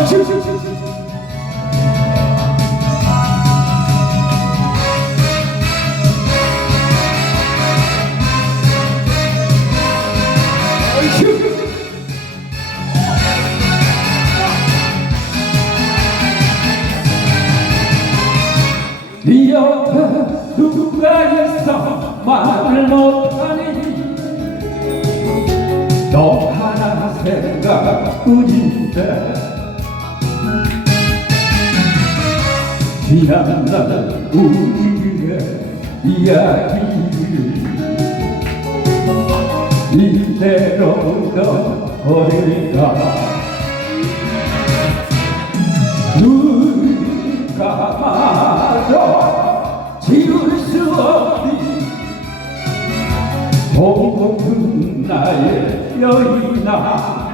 아. 아, 시. 네 옆에 누가 있어 말을 못하니 너 하나 생각뿐인데 지난날 우리의 이야기를 이대로 둬버릴까 눈 감아도 지울 수 없니? 보고픈 나의 여인아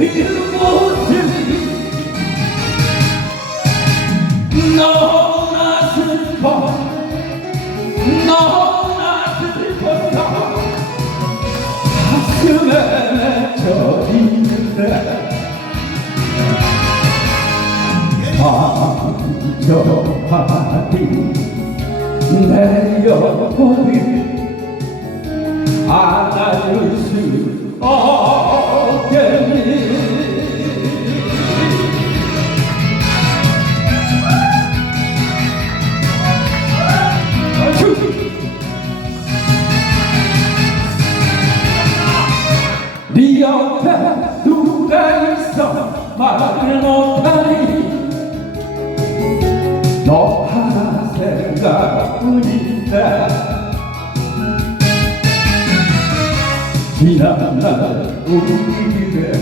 모습이 너무나 슬퍼 너무나 슬퍼서 가슴에 맺혀있는데 상처받은 내 영혼을 안아줄 수 없겠 네 옆에 누가 있어? 말을 못하니. 너 하나 생각뿐인데. 지난날 우리의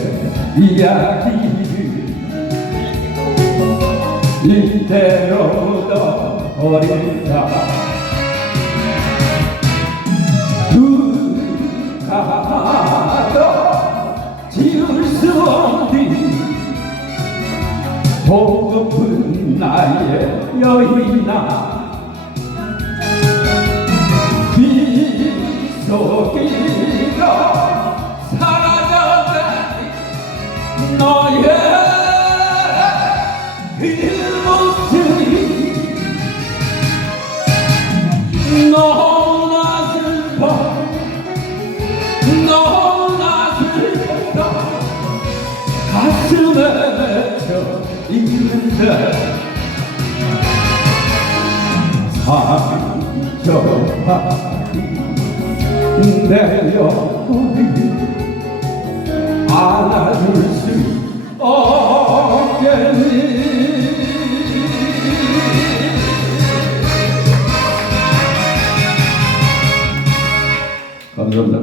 이야기를 이대로 둬버릴까 고픈 나의 여인아. 네 속이로 사라져가니 너의 그 모습이 너무나 슬퍼 너무나 슬퍼 맺혀 있는데 상처받은 내 영혼을 안아줄 수 없겠니 감사합니다.